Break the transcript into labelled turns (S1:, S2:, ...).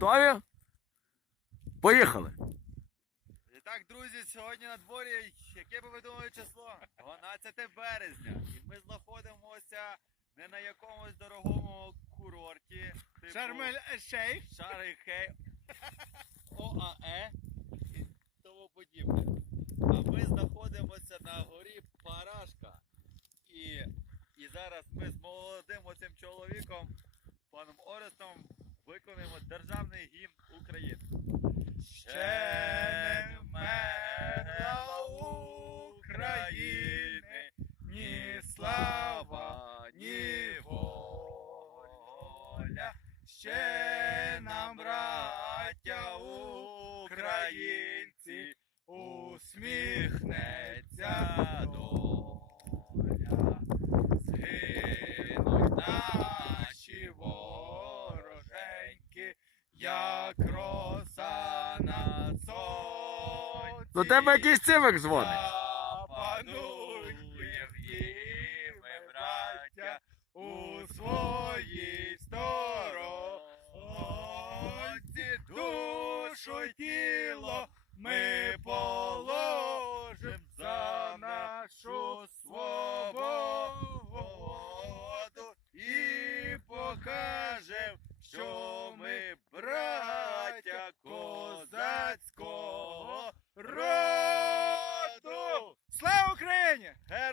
S1: Готові? Поїхали!
S2: І так, друзі, сьогодні на дворі, яке би ви думали число? 12 березня. І ми знаходимося не на якомусь дорогому курорті. Типу
S3: Шармель Шейх.
S2: Шарихей, ОАЕ і тому подібне. А ми знаходимося на горі Парашка. І, і зараз ми з молодим оцим чоловіком, державний гімн України. Ще не України, ні слава, ні воля. Ще нам, браття українці, усміхнеться як роса на сонці.
S1: До тебе якийсь цивик дзвонить.
S2: Запанує в іме, браття, у своїй сторонці душу тіло. lenha. É.